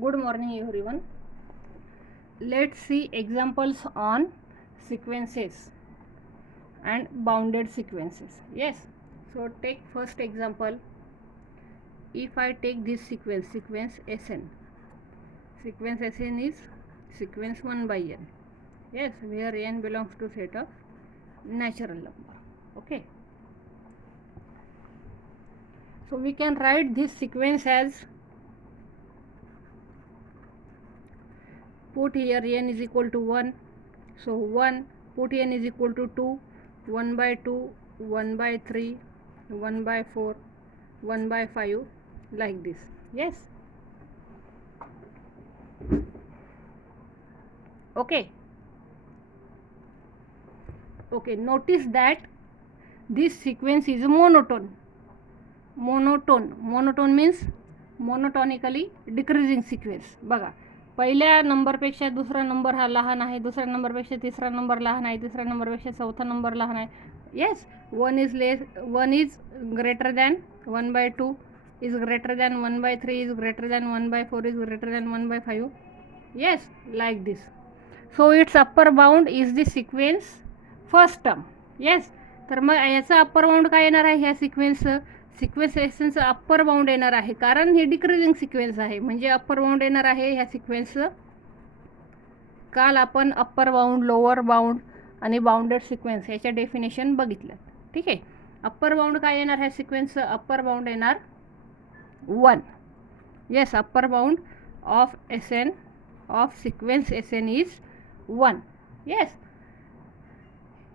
Good morning everyone. Let's see examples on sequences and bounded sequences. Yes. So take first example. If I take this sequence Sn. Sequence Sn is sequence 1 by n. Yes, where n belongs to set of natural number. Okay. So we can write this sequence as, put here n is equal to 1, so 1, put n is equal to 2, 1 by 2, 1 by 3, 1 by 4, 1 by 5, like this. Yes. Okay. Notice that this sequence is monotone. Monotone means monotonically decreasing sequence. बघा, पहिल्या नंबरपेक्षा दुसरा number हा लहान आहे, दुसऱ्या नंबरपेक्षा तिसरा number लहान आहे, तिसऱ्या नंबरपेक्षा चौथा नंबर लहान आहे. Yes, one is greater than 1/2 is greater than 1/3 is greater than 1/4 is greater than 1/5. Yes, like this. So its upper bound is the sequence first term. Yes, तर मग याचा अप्पर बाउंड काय येणार आहे? ह्या सिक्वेन्स एसनचं अप्पर बाउंड येणार आहे, कारण ही decreasing sequence आहे. म्हणजे अप्पर बाउंड येणार आहे ह्या सिक्वेन्सचं. काल आपण अप्पर बाउंड, लोअर बाउंड आणि बाउंडेड सिक्वेन्स याच्या डेफिनेशन बघितलं. ठीक आहे. अप्पर बाउंड काय येणार ह्या सिक्वेन्सचं? अप्पर बाउंड येणार 1. Yes, upper bound of S N of sequence S N is 1. Yes.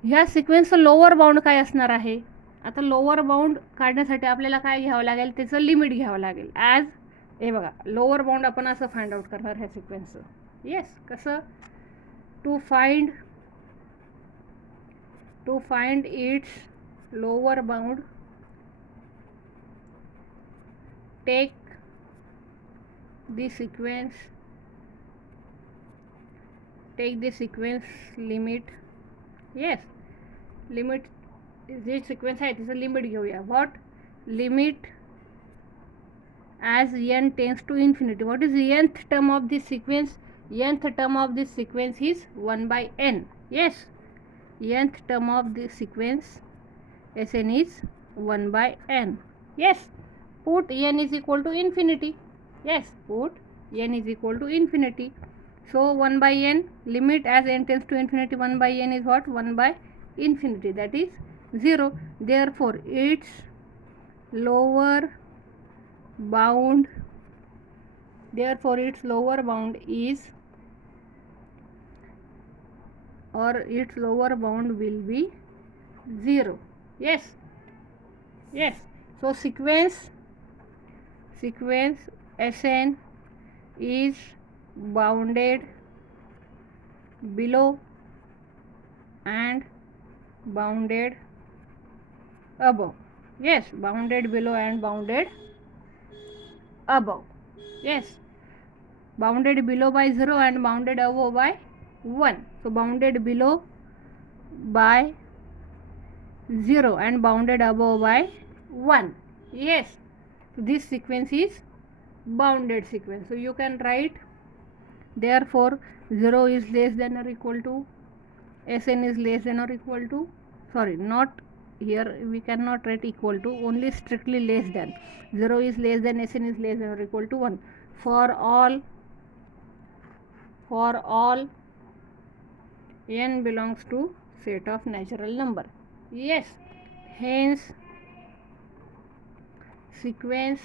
ह्या सिक्वेन्सचं लोअर बाउंड काय असणार आहे? आता लोअर बाउंड काढण्यासाठी आपल्याला काय घ्यावं लागेल? त्याचं लिमिट घ्यावं लागेल. ॲज हे बघा, लोअर बाउंड आपण असं फाइंड आउट करणार ह्या सिक्वेन्सचं. येस, कसं? To find its lower bound, take the sequence limit. Yes, limit जी सिक्वेन्स आहे तिचं लिमिट घेऊया. What? Limit as n tends to infinity. What is nth term of this sequence? nth term of this sequence is 1/n. Yes, nth term of this sequence Sn is 1/n. Yes, put n is equal to infinity. Yes, put n is equal to infinity. So 1/n, limit as n tends to infinity, 1/n is what? 1/infinity, that is 0. Therefore its lower bound is, or its lower bound will be 0. Yes. So sequence Sn is bounded below and bounded above. Yes, bounded below and bounded above. Yes, bounded below by 0 and bounded above by 1. So bounded below by 0 and bounded above by 1. Yes, this sequence is bounded sequence. So you can write, therefore 0 is less than or equal to, Sn is less than or equal to, sorry, not here we cannot write equal to, only strictly less than. 0 is less than, Sn is less than or equal to 1 for all n belongs to set of natural number. Yes, hence sequence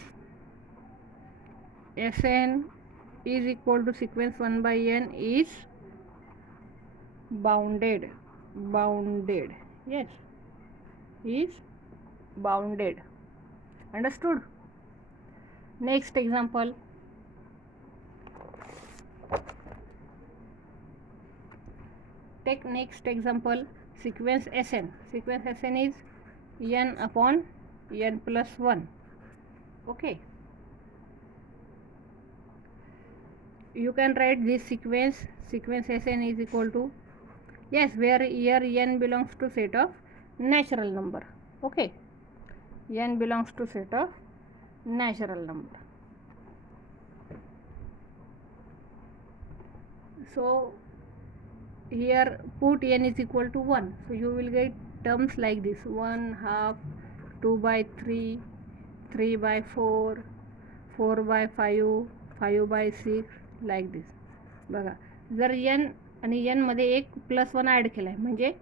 Sn is equal to sequence 1/n is bounded. Yes, is bounded. Understood? Next example. Take next example, sequence Sn. Sequence Sn is n upon n plus 1. Okay, you can write this sequence Sn is equal to, yes, where here n belongs to set of natural number. Okay, n belongs to set of natural number. So here put n is equal to 1, so you will get terms like this: 1 half, 2 by 3, 3 by 4, 4 by 5, 5 by 6, like this. बघा, जर n आणि n मध्ये एक +1 add केला आहे, म्हणजे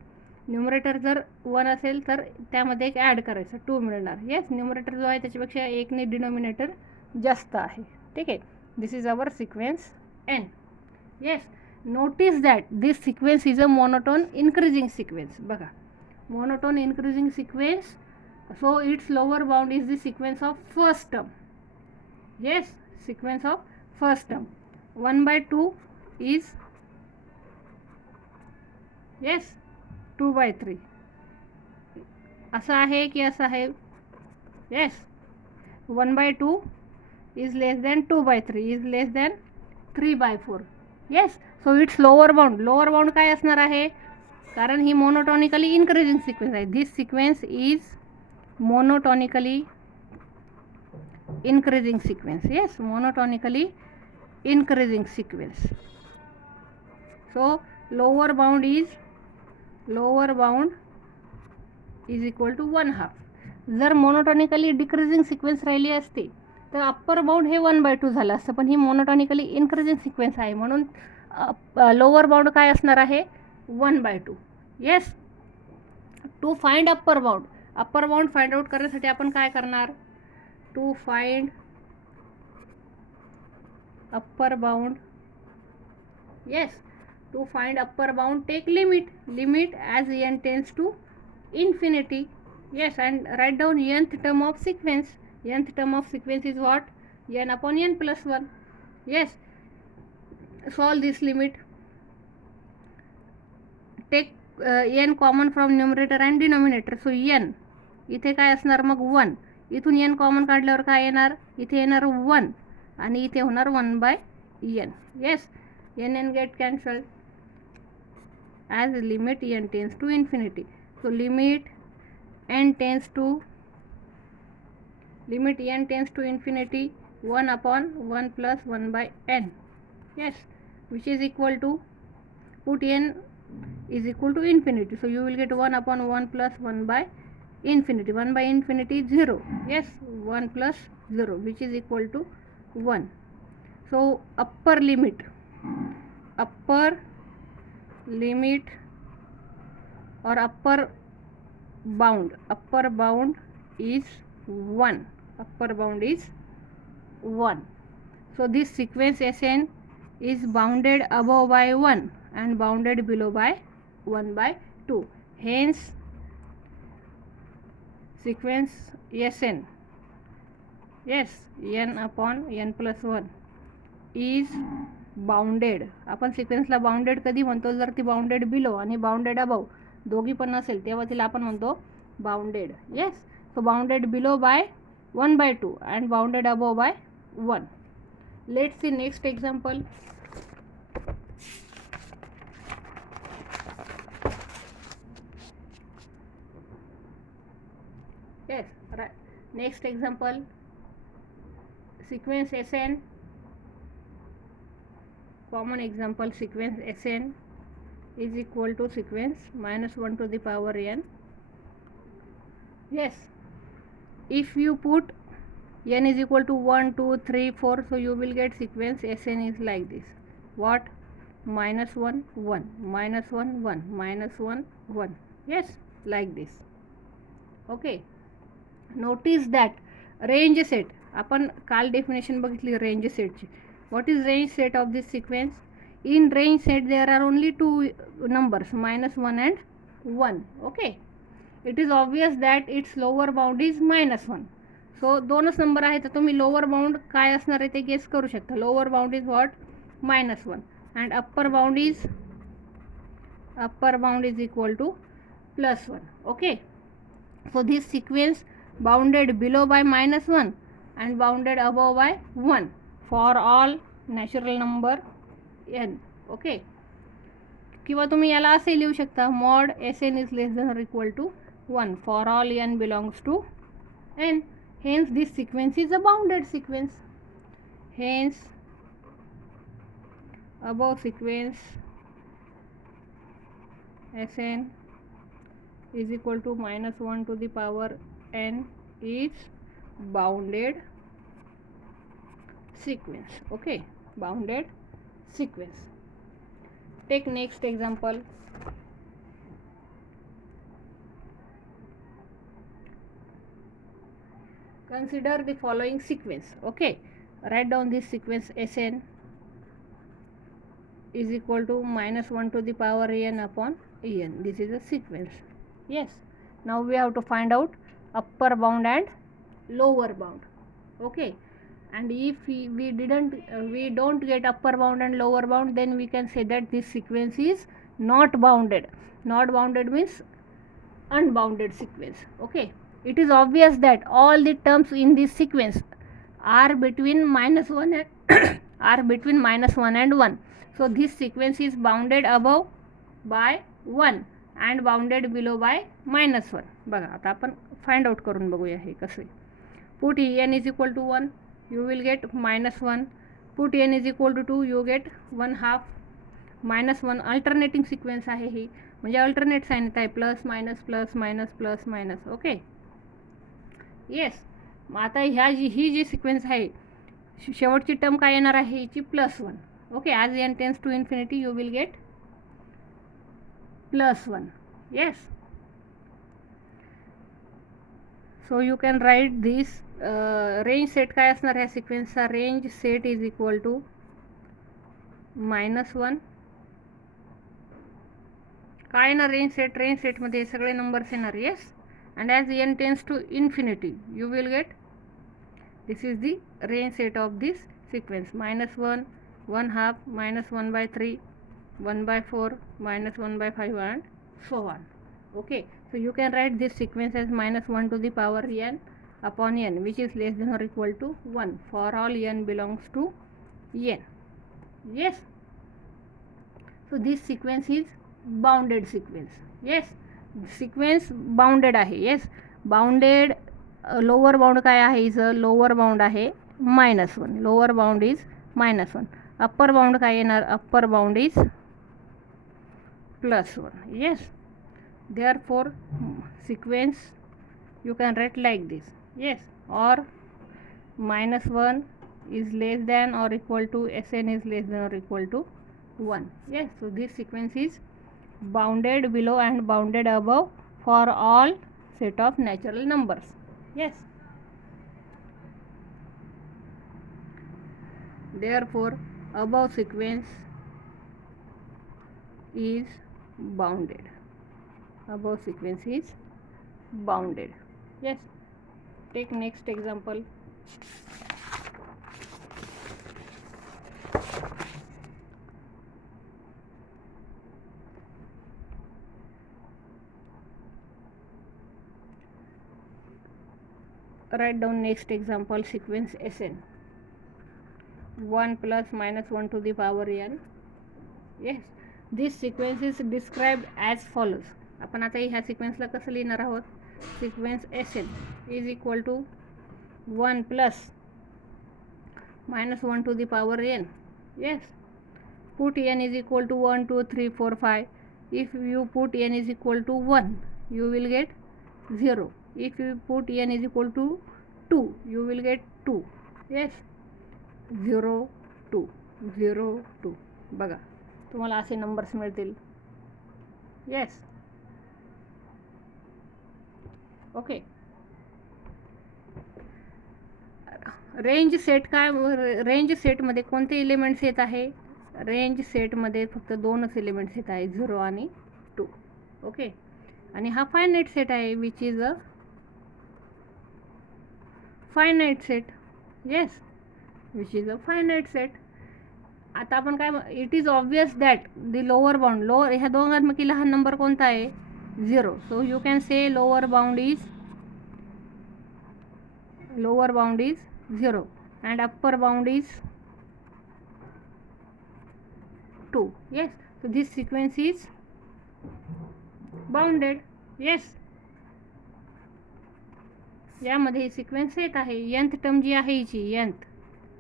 numerator जर 1 असेल तर त्यामध्ये एक ॲड करायचं, 2 मिळणार. येस, न्यूमरेटर जो आहे त्याच्यापेक्षा 1ने डिनॉमिनेटर जास्त आहे. ठीक आहे, this is our sequence n. Yes, notice that this sequence is a monotone increasing sequence. बघा, monotone increasing sequence, so its lower bound is the sequence of first term. Yes, sequence of first term. 1 by 2 is, yes, 2 by 3. असा आहे की असा आहे? Yes, 1 by 2 is less than 2 by 3 is less than 3 by 4. Yes, so its lower bound काय असणार आहे? कारण ही मोनोटॉनिकली इन्क्रीजिंग सिक्वेन्स आहे. This sequence is monotonically increasing sequence. Yes, monotonically increasing sequence. So lower bound is equal to 1/2. जर monotonically decreasing sequence राहिली असती तर अप्पर बाउंड हे 1/2 झालं असतं, पण ही मोनोटॉनिकली इन्क्रीजिंग सिक्वेन्स आहे म्हणून लोअर बाउंड काय असणार आहे? 1/2. Yes, to find upper bound find out करण्यासाठी आपण काय करणार? To find upper bound, yes, to find upper bound take limit as n tends to infinity. Yes, and write down nth term of sequence. Nth term of sequence is what? N upon n plus 1. Yes, solve this limit. Take n common from numerator and denominator. So n इथे काय असणार मग? 1. इथून n common काढल्यावर काय येणार? इथे येणार 1 आणि इथे होणार 1/n. Yes, n get cancelled as limit n tends to infinity. So limit n tends to infinity 1 upon 1 plus 1/n. Yes, which is equal to, put n is equal to infinity, so you will get 1 upon 1 plus 1/infinity. 1/infinity is 0. Yes, 1 plus 0, which is equal to 1. So upper limit or upper bound is 1. So this sequence Sn is bounded above by 1 and bounded below by 1/2. Hence sequence Sn, yes, n upon n plus 1 is bounded. आपण सिक्वेन्सला bounded कधी म्हणतो? जर ती bounded below आणि bounded above दोघी पण नसेल तेव्हा तिला आपण म्हणतो bounded. Yes, so bounded below by 1/2 and bounded above by 1. Let's see next example. Yes, next example, sequence Sn, common example, sequence Sn is equal to sequence -1 to the power n. Yes, if you put n is equal to 1, 2, 3, 4, so you will get sequence Sn is like this. What? -1, 1, -1, 1, -1, 1. Yes, like this. Okay, notice that range set, आपण काल definition बघितली range सेटची. What is range set of this sequence? In range set there are only 2 numbers, -1 and 1. Okay, it is obvious that its lower bound is -1. सो दोनच number आहे तर तुम्ही lower bound काय असणार आहे ते गेस करू शकता. Lower bound is what? -1 and upper bound is equal to +1. Okay, so this sequence bounded below by -1 and bounded above by 1 for all natural number n. Okay, किंवा तुम्ही याला असे लिहू शकता, mod Sn is less than or equal to 1 for all n belongs to n. Hence this sequence is a bounded sequence. Hence above sequence Sn is equal to minus 1 to the power n is bounded sequence. Okay, bounded sequence. Take next example. Consider the following sequence. Okay, write down this sequence. Sn is equal to minus 1 to the power n upon en. This is a sequence. Yes, now we have to find out upper bound and lower bound. Okay, and if we don't get upper bound and lower bound, then we can say that this sequence is not bounded. Not bounded means unbounded sequence. Okay, it is obvious that all the terms in this sequence are between minus 1 and are between minus 1 and 1. So this sequence is bounded above by 1 and bounded below by minus 1. बघा आता आपण find out करून बघूया हे कसे. Put n is equal to 1, you will get minus 1. Put n is equal to 2, you get 1 half. minus 1 alternating sequence आहे ही, म्हणजे alternate sign येत आहे, plus minus plus minus plus minus. Okay, yes. मग आता ही जी सिक्वेन्स आहे, शेवटची टर्म काय येणार आहे हिची plus 1. Okay, as n tends to infinity you will get plus 1. Yes, so you can write this. Range set काय असणार ह्या सिक्वेन्सचा? Range set is equal to minus 1. काय येणार रेंज सेट? रेंज सेटमध्ये सगळे नंबर्स येणार. Yes, and as n tends to infinity you will get, this is the range set of this sequence. minus 1, 1 half, minus 1 by 3, 1 by 4, minus 1 by 5 and so on. Okay, so you can write this sequence as minus 1 to the power n upon n, which is less than or equal to 1 for all n belongs to n. Yes, so this sequence is bounded sequence. Yes, sequence bounded आहे. yes, bounded. Lower bound काय आहे इथं? Lower bound आहे minus 1. Lower bound is minus 1. Upper bound काय येणार? Upper bound is plus 1. Yes, therefore sequence you can write like this. Yes, or minus 1 is less than or equal to Sn is less than or equal to 1. Yes, so this sequence is bounded below and bounded above for all set of natural numbers. Yes, therefore above sequence is bounded. Above sequence is bounded. Yes, take next example. Write down next example sequence Sn. 1 plus minus 1 to the power n. Yes, this sequence is described as follows. आपण आता ह्या सिक्वेन्सला कसं लिहिणार आहोत? Sequence Sn is equal to 1 plus minus 1 to the power n. Yes, put n is equal to 1, 2, 3, 4, 5. If you put n is equal to 1, you will get 0. If you put n is equal to 2, you will get 2. Yes, 0, 2, 0, 2. बघा, तुम्हाला असे numbers मिळतील. Yes, okay. Range set काय? Range सेटमध्ये कोणते elements येत आहे? Range सेटमध्ये फक्त 2च elements येत आहे, 0 आणि 2. ओके, आणि हा फायनाईट सेट आहे, which is a finite set. Yes, which is a finite set. आता आपण काय, it is obvious that the lower bound, lower ह्या दोघांपैकी लहान नंबर कोणता आहे? 0. सो you can say lower bound is 0 and upper bound is 2. Yes, so this sequence is bounded. Yes, यामध्ये sequence येत आहे. nth टर्म जी आहे हिची nth.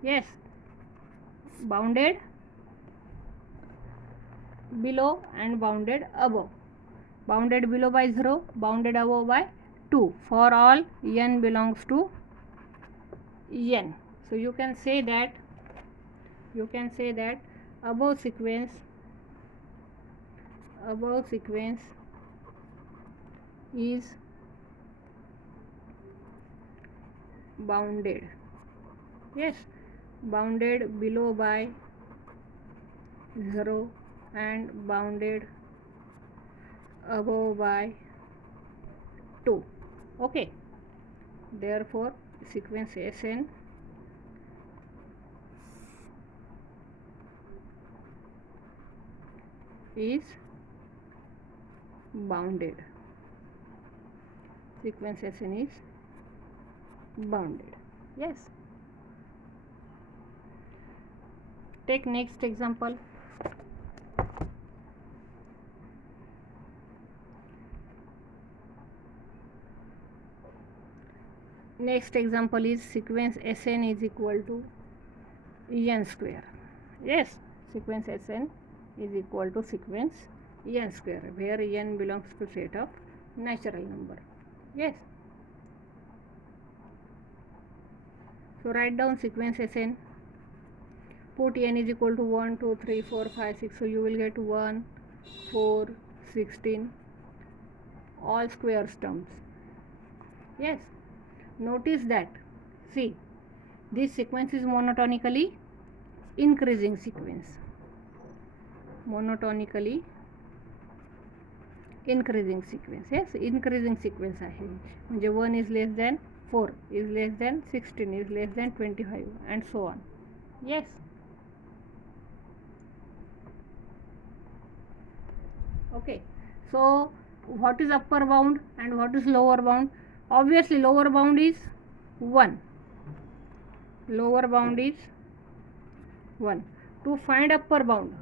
Yes, bounded below and bounded above. Bounded below by 0, bounded above by 2 for all n belongs to n. So you can say that above sequence is bounded. Yes, bounded below by 0 and bounded above by 2. Okay, therefore sequence Sn is bounded. Sequence Sn is bounded. Yes. Take next example. Next example is sequence Sn is equal to n square. Yes, sequence Sn is equal to sequence n square, where n belongs to set of natural number. Yes. So write down sequence Sn. Put n is equal to 1, 2, 3, 4, 5, 6. So you will get 1, 4, 16, all squares terms. Yes. Notice that, see, this sequence is monotonically increasing sequence. Monotonically increasing sequence. Yes, increasing sequence आहे. म्हणजे 1 is less than 4, is less than 16, is less than 25 and so on. Yes. Okay, so what is upper bound and what is lower bound? Obviously lower bound is 1. Lower bound is 1. To find upper bound,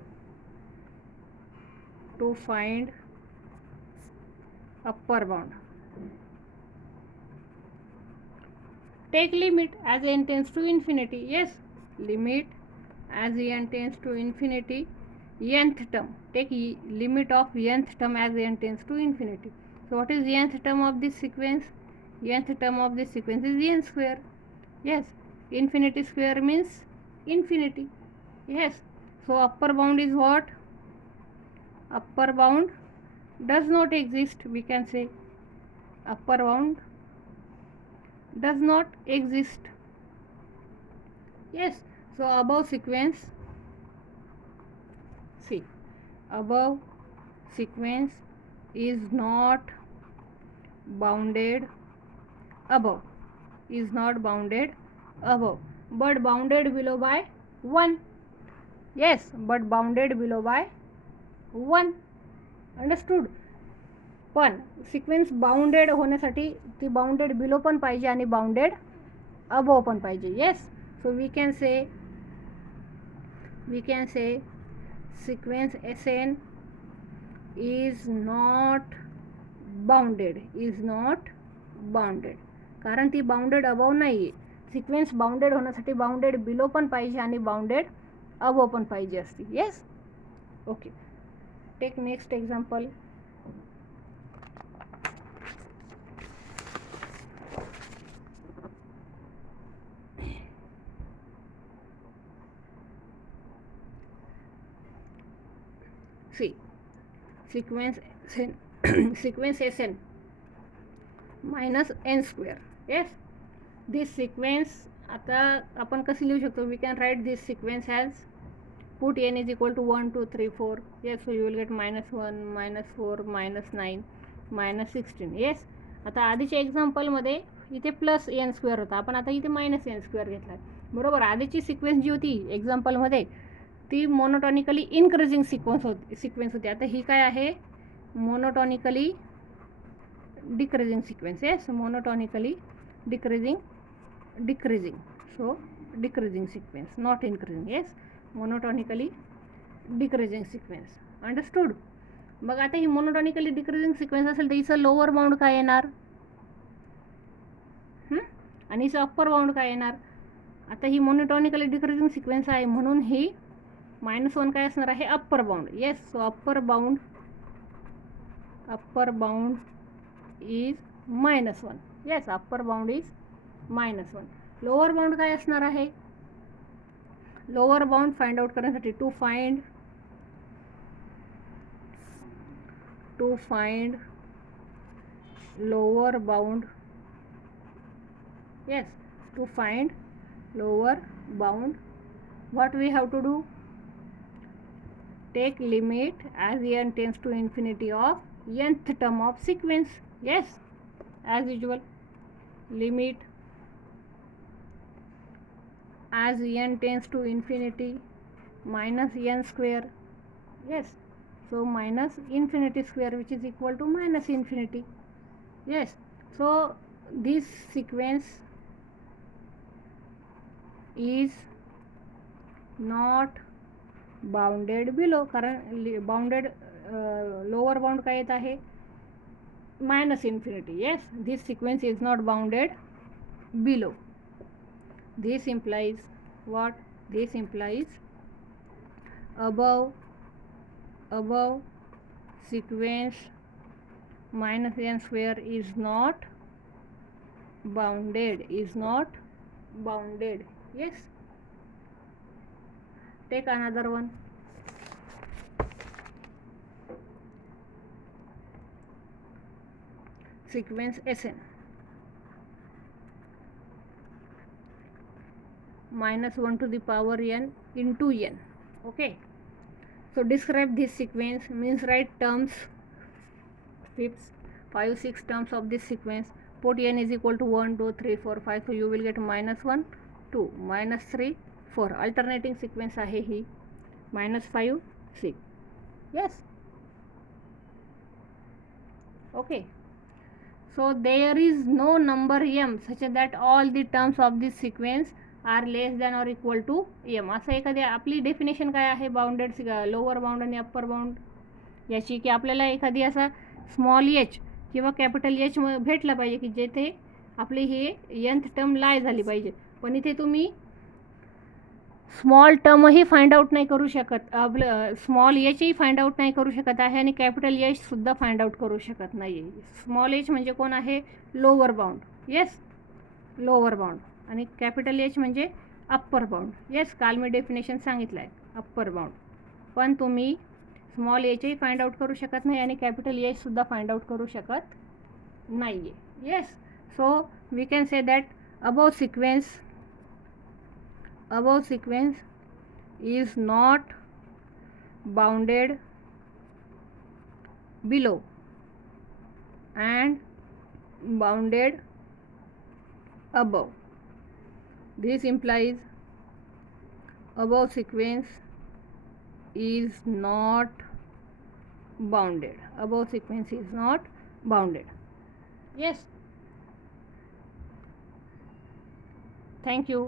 take limit as n tends to infinity. Yes, limit as n tends to infinity. Nth term, take limit of nth term as n tends to infinity. So what is nth term of this sequence? Nth term of this sequence is n square. Yes, infinity square means infinity. Yes, so upper bound is what? Upper bound does not exist. We can say upper bound does not exist. Yes, so above sequence, see, above sequence is not bounded above, but bounded below by 1. Yes, but bounded below by 1. Understood? पण sequence bounded होण्यासाठी ती bounded below पण पाहिजे आणि bounded above पण पाहिजे. Yes, so we can say sequence Sn is not bounded, कारण ती बाउंडेड अबोव नाही आहे. सिक्वेन्स बाउंडेड होण्यासाठी बाउंडेड बिलो पण पाहिजे आणि बाउंडेड अबोव पण पाहिजे असते. Yes, okay. Take next example. See, sequence Sn minus n square. Yes, this sequence आता आपण कशी लिहू शकतो? We can write this sequence as, put n is equal to 1, 2, 3, 4. Yes, so you will get -1, -4, -9, -16. Yes, आता आधीच्या एक्झाम्पलमध्ये इथे plus n square होता, आपण आता इथे मायनस n स्क्वेअर घेतला. बरोबर, आधीची सिक्वेन्स जी होती एक्झाम्पलमध्ये ती मोनोटॉनिकली इनक्रीजिंग सिक्वेन्स होती. आता ही काय आहे? Monotonically decreasing sequence. Yes, monotonically decreasing. So decreasing sequence, not increasing. Yes, monotonically decreasing sequence. Understood? मग आता ही मोनोटॉनिकली डिक्रीजिंग सिक्वेन्स असेल तर हिचं लोअर बाउंड काय येणार आणि हिचं अप्पर बाउंड काय येणार? आता ही मोनोटॉनिकली डिक्रीजिंग सिक्वेन्स आहे म्हणून ही -1 काय असणार आहे, upper bound. Yes, so upper bound is -1. Yes, upper bound is -1. Lower bound काय असणार आहे, लोअर बाउंड फाइंड आउट करण्यासाठी to find lower bound. yes, to find lower bound, what we have to do, take limit as n tends to infinity of nth term of sequence. Yes, as usual, limit as n tends to infinity minus n square. Yes, so minus infinity square, which is equal to minus infinity. Yes, so this sequence is not bounded below, कारण bounded lower bound काय येत आहे, -infinity. yes, this sequence is not bounded below. This implies what? This implies above sequence minus n square is not bounded. Yes, take another one. Sequence Sn -1 to the power n into n. Okay, so describe this sequence, means write terms, 5, 6 terms of this sequence. Put n is equal to 1, 2, 3, 4, 5. So you will get -1, 2, -3, 4. Alternating sequence आहे ही, -5, 6. Yes, okay. So there is no number m such that all the terms of this sequence are less than or equal to m. असं एखादी आपली definition काय आहे bounded lower bound आणि upper bound याची, की आपल्याला एखादी असा स्मॉल एच किंवा कॅपिटल एच भेटला पाहिजे की जेथे आपली ही nth टर्म लाय झाली पाहिजे. पण इथे तुम्ही स्मॉल टर्मही फाइंड आउट नाही करू शकत, आपलं स्मॉल एचही फाइंड आउट नाही करू शकत आहे आणि कॅपिटल एचसुद्धा फाइंड आउट करू शकत नाही. स्मॉल एच म्हणजे कोण आहे, lower bound. Yes, lower bound. आणि कॅपिटल एच म्हणजे अप्पर बाउंड. येस, काल मी डेफिनेशन सांगितलं आहे अप्पर बाउंड. पण तुम्ही स्मॉल एचही फाइंड आउट करू शकत नाही आणि कॅपिटल एचसुद्धा फाइंड आउट करू शकत नाही आहे. Yes, so we can say that above sequence is not bounded below and bounded above. This implies above sequence is not bounded. Above sequence is not bounded. Yes, thank you.